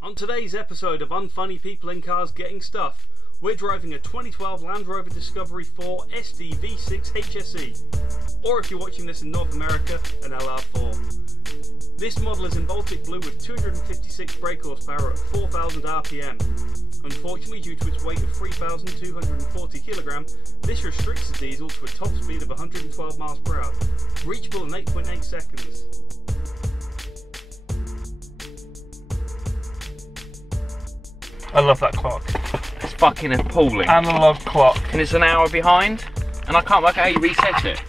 On today's episode of Unfunny People in Cars Getting Stuff, we're driving a 2012 Land Rover Discovery 4 SD V6 HSE, or if you're watching this in North America, an LR4. This model is in Baltic Blue with 256 brake horsepower at 4,000 RPM. Unfortunately, due to its weight of 3,240 kg, this restricts the diesel to a top speed of 112 miles per hour, reachable in 8.8 seconds. I love that clock. It's fucking appalling. Analog clock. And it's an hour behind, and I can't work out how you reset it.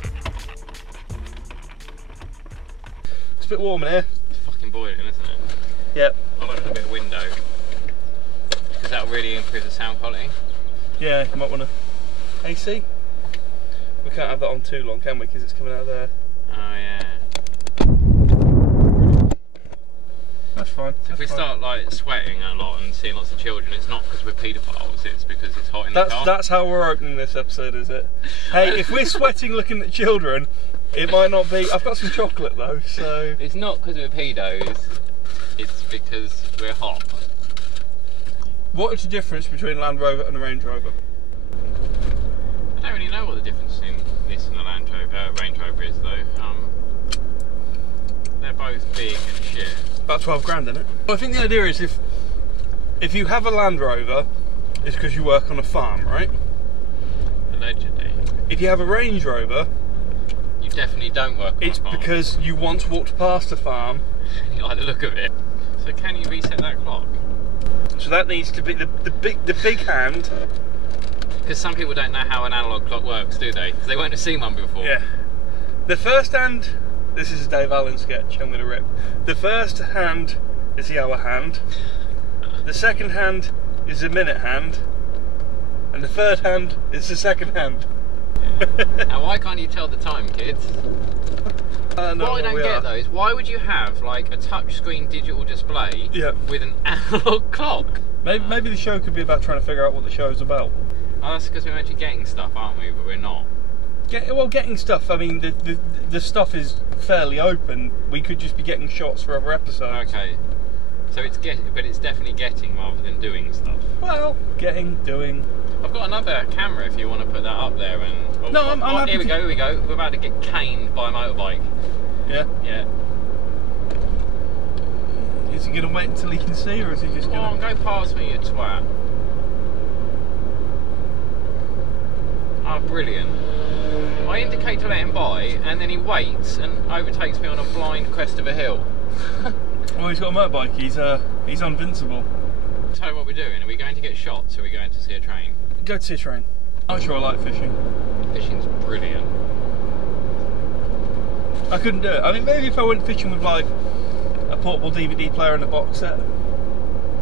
It's a bit warm in here. It's fucking boiling, isn't it? Yep. I'll open a bit of window, because that'll really improve the sound quality. Yeah, you might want to. AC? We can't have that on too long, can we? Because it's coming out of there. Oh yeah. That's fine. So if we start like sweating a lot and seeing lots of children, it's not because we're paedophiles, it's because it's hot in the car. That's how we're opening this episode, is it? Hey, if we're sweating looking at children, it might not be. I've got some chocolate though, so. It's not because we're pedos, it's because we're hot. What is the difference between a Land Rover and a Range Rover? I don't really know what the difference in this and a Range Rover is though. They're both big and shit. About 12 grand, isn't it? Well, I think the idea is if you have a Land Rover, it's because you work on a farm, right? Allegedly. If you have a Range Rover, you definitely don't work on a farm. It's because you once walked past a farm. You like the look of it. So can you reset that clock? So that needs to be the big hand. Because some people don't know how an analog clock works, do they? Because they won't have seen one before. Yeah. The first hand. This is a Dave Allen sketch, I'm going to rip. The first hand is the hour hand, the second hand is the minute hand, and the third hand is the second hand. Yeah. Now why can't you tell the time, kids? What I don't get though is why would you have like a touchscreen digital display with an analog clock? Maybe the show could be about trying to figure out what the show's about. Oh, that's because we're actually getting stuff, aren't we? But we're not. Getting stuff, I mean, the stuff is fairly open. We could just be getting shots for other episodes. Okay. So it's but it's definitely getting rather than doing stuff. Well, doing. I've got another camera if you want to put that up there and... Oh, no, I'm happy here we go. We're about to get caned by a motorbike. Yeah? Yeah. Is he going to wait until he can see, or is he just going to... Go past me, you twat. Oh, brilliant. I indicate to let him by, and then he waits and overtakes me on a blind crest of a hill. Well, he's got a motorbike, he's invincible. Tell you what we're doing, are we going to get shots, or are we going to see a train? Go to see a train. I'm sure I like fishing. Fishing's brilliant. I couldn't do it. I mean, maybe if I went fishing with like a portable DVD player and a box set.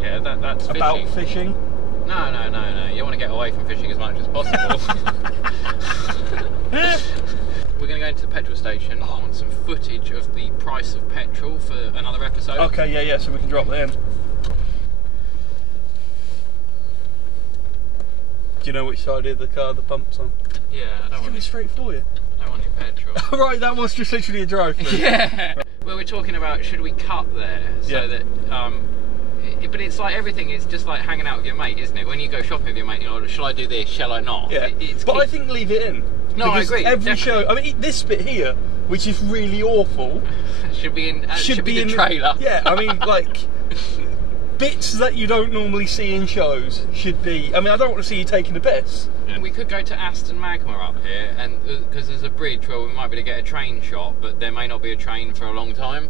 Yeah, that's fishing. About fishing. No. You want to get away from fishing as much as possible. We're going to go into the petrol station. I want some footage of the price of petrol for another episode. Okay, yeah, so we can drop that in. Do you know which side of the car the pump's on? Yeah, I don't want it straight for you. I don't want your petrol. Right, that was just literally a drive through. Yeah. Right. Well, we're talking about should we cut there so that but it's like everything, it's just like hanging out with your mate, isn't it? When you go shopping with your mate, you're like, shall I do this, shall I not? Yeah, but I think leave it in. No, I agree. Every definitely. show, I mean, this bit here, which is really awful, should be in the trailer. Yeah, I mean, like, bits that you don't normally see in shows should be, I mean, I don't want to see you taking the piss. And we could go to Aston Magma up here, and because there's a bridge where we might be able to get a train shot, but there may not be a train for a long time.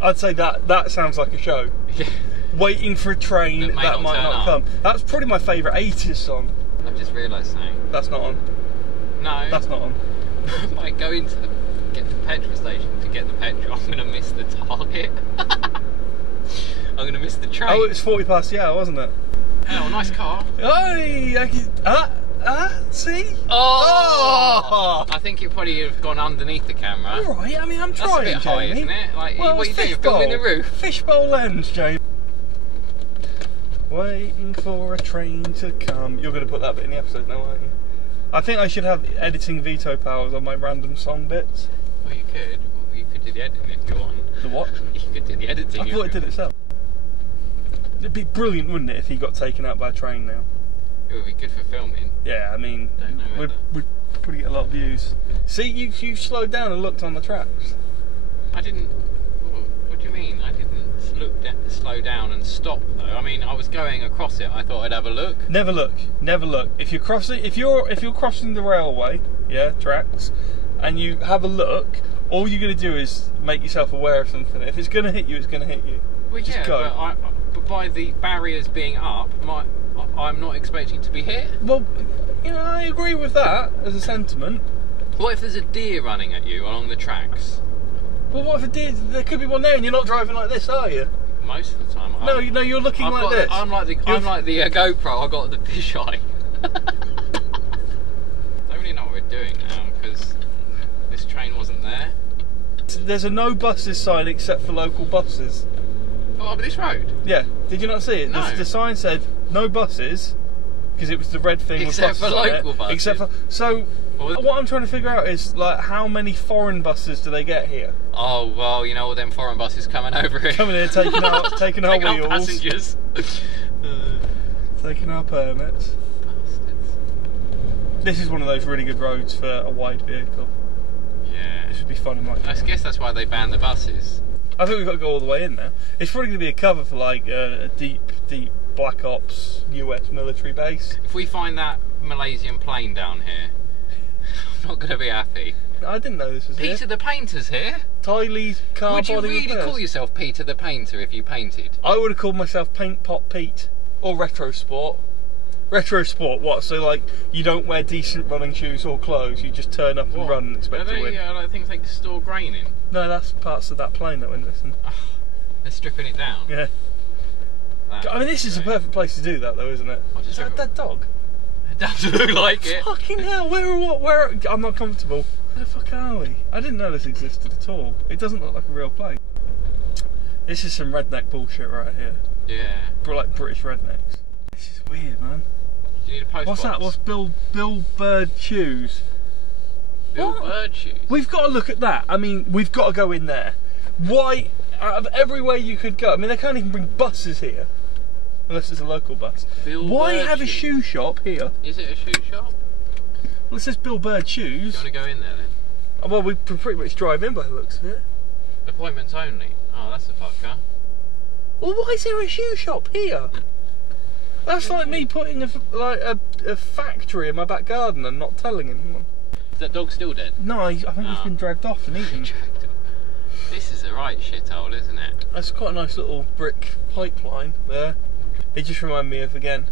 I'd say that sounds like a show. Yeah. Waiting for a train that might not come. That's probably my favourite 80s song. I've just realised something. That's not on. No. That's not on. I might go into get the petrol station to get the petrol. I'm going to miss the target. I'm going to miss the train. Oh, it was 40 past the hour, wasn't it? Oh, nice car. See? Oh! I think it probably have gone underneath the camera. Alright, I mean, I'm trying, That's a bit high, isn't it? Like, well, what are you doing? Building the roof? Fishbowl lens, James. Waiting for a train to come. You're going to put that bit in the episode now, aren't you? I think I should have editing veto powers on my random song bits. Well, you could. You could do the editing if you want. The what? You could do the editing. I thought it did itself. It'd be brilliant, wouldn't it, if he got taken out by a train now? It would be good for filming. Yeah, I mean, we'd probably get a lot of views. See, you slowed down and looked on the tracks. I didn't. What do you mean? I didn't slow down and stop though. I mean, I was going across it. I thought I'd have a look. Never look. Never look. If you're crossing, if you're crossing the railway, tracks, and you have a look, all you're going to do is make yourself aware of something. If it's going to hit you, it's going to hit you. Well, just yeah, go. But by the barriers being up, I'm not expecting to be hit. Well, I agree with that as a sentiment. What if there's a deer running at you along the tracks? Well, what if a deer? There could be one there, and you're not driving like this, are you? Most of the time. No, you're looking like this. I'm like the GoPro. I got the fisheye. I don't really know what we're doing now because this train wasn't there. There's a no buses sign except for local buses. Oh, up this road? Yeah. Did you not see it? No. The sign said no buses because it was the red thing with buses for local buses. Except for what I'm trying to figure out is like how many foreign buses do they get here? Oh well, all them foreign buses coming over here. Coming here, taking our wheels, our passengers, taking our permits. Bastards. This is one of those really good roads for a wide vehicle. Yeah. This would be fun in my I guess that's why they banned the buses. I think we've got to go all the way in now. It's probably going to be a cover for like a deep Black Ops US military base. If we find that Malaysian plane down here, I'm not going to be happy. I didn't know this was Peter here. the Painter's here. Tylee's car Would you body really repairs. call yourself Peter the Painter if you painted? I would have called myself Paint Pot Pete or Retro Sport. Retro Sport, what? So like you don't wear decent running shoes or clothes, you just turn up and run and expect to win. Like things like store grain in? No, that's parts of that plane that went missing. They're stripping it down. Yeah. I mean, this is a perfect place to do that, though, isn't it? Is that a dead dog? It does look like it. Fucking hell! Where? I'm not comfortable. Where the fuck are we? I didn't know this existed at all. It doesn't look like a real place. This is some redneck bullshit right here. Yeah. Like British rednecks. This is weird, man. Do you need a post What's box? that? What's Bill Bird Shoes? Bill Bird Shoes? We've got to look at that. I mean, we've got to go in there. Why? Out of everywhere you could go, I mean, they can't even bring buses here. Unless it's a local bus. Why have a shoe shop here? Is it a shoe shop? Well, it says Bill Bird Shoes. Do you want to go in there then? Well, we can pretty much drive in by the looks of it. Appointments only? Oh, that's a fucker. Well, why is there a shoe shop here? That's like me putting a factory in my back garden and not telling anyone. Is that dog still dead? No, I think he's been dragged off and eaten. This is a right shithole, isn't it? That's quite a nice little brick pipeline there. It just reminded me of, again,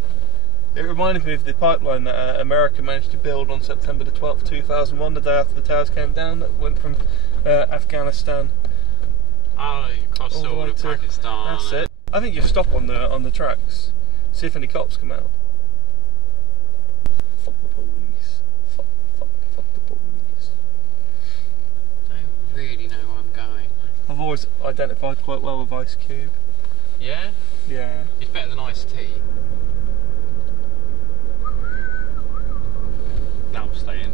it reminded me of the pipeline that America managed to build on September the 12th, 2001, the day after the towers came down, that went from Afghanistan. Oh, across all of Pakistan. That's it. I think you stop on the tracks, see if any cops come out. Fuck the police. Fuck the police. I don't really know where I'm going. I've always identified quite well with Ice Cube. Yeah? Yeah. It's better than iced tea. Now I'm staying.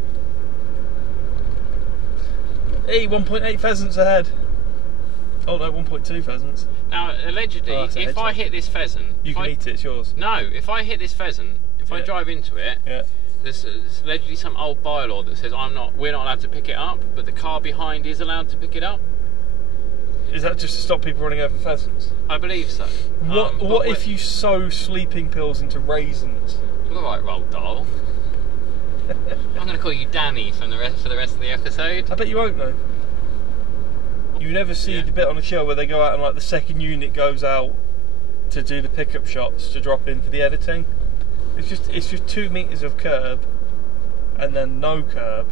Hey, 1.8 pheasants ahead. Oh no, 1.2 phases. Now, allegedly, if I hit this pheasant... You can eat it, it's yours. No, if I hit this pheasant, if I drive into it, there's allegedly some old bylaw that says we're not allowed to pick it up, but the car behind is allowed to pick it up. Is that just to stop people running over pheasants? I believe so. What if you sow sleeping pills into raisins? Alright, Roald Dahl. I'm going to call you Danny for the rest of the episode. I bet you won't though. You never see the bit on the show where they go out and like the second unit goes out to do the pickup shots to drop in for the editing. It's just 2 meters of curb and then no curb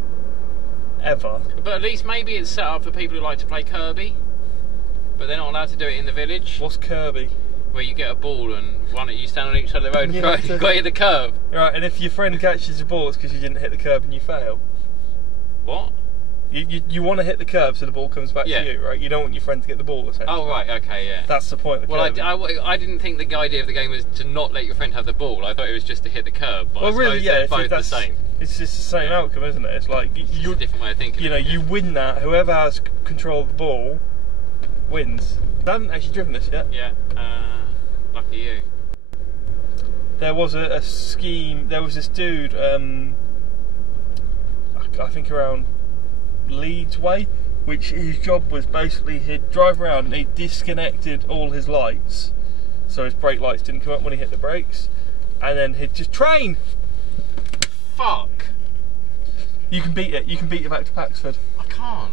ever. But at least maybe it's set up for people who like to play Kirby, but they're not allowed to do it in the village. What's Kirby? Where you get a ball and you stand on each side of the road and you've got to hit the curb. Right, and if your friend catches the ball, it's because you didn't hit the curb and you fail. What? You want to hit the curb so the ball comes back to you, right? You don't want your friend to get the ball, essentially. Oh, right, okay, yeah. That's the point of the curb. I didn't think the idea of the game was to not let your friend have the ball. I thought it was just to hit the curb. But really, they're both the same. It's just the same outcome, isn't it? It's like it's a different way of thinking. You win that. Whoever has control of the ball wins. I haven't actually driven this yet. Yeah, like Lucky you. There was a scheme. There was this dude. I think around Leeds way, which his job was basically he'd drive around and he disconnected all his lights, so his brake lights didn't come up when he hit the brakes, and then he'd just train. Fuck. You can beat it. You can beat it back to Paxford. I can't.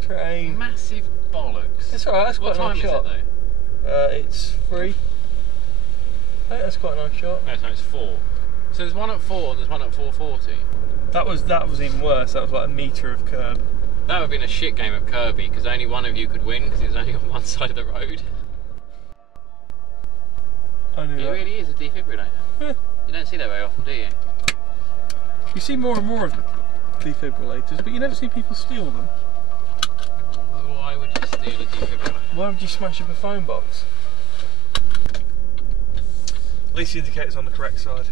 Train. Massive bollocks. It's alright. That's quite a nice shot. What time is it though? It's 3. I think that's quite a nice shot. No, it's 4. So there's one at 4 and there's one at 4:40. That was even worse. That was like a metre of curb. That would have been a shit game of Kirby because only one of you could win because it was only on one side of the road. I knew that. It really is a defibrillator. Yeah. You don't see that very often, do you? You see more and more of defibrillators, but you never see people steal them. Why would you steal a defibrillator? Why would you smash up a phone box? At least the indicator's on the correct side.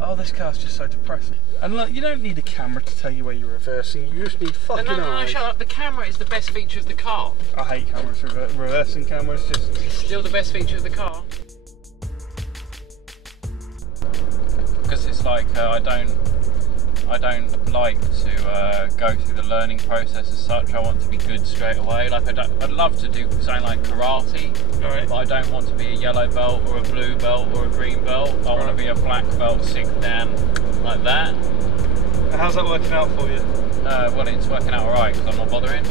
Oh, this car's just so depressing. And look, you don't need a camera to tell you where you're reversing. You just need fucking No, shut up. The camera is the best feature of the car. I hate cameras. Reversing cameras just... Still the best feature of the car. Because it's like I don't like to go through the learning process as such. I want to be good straight away. Like I'd love to do something like karate, but I don't want to be a yellow belt or a blue belt or a green belt. I want to be a black belt, 6th dan, like that. How's that working out for you? Well, it's working out alright because I'm not bothering.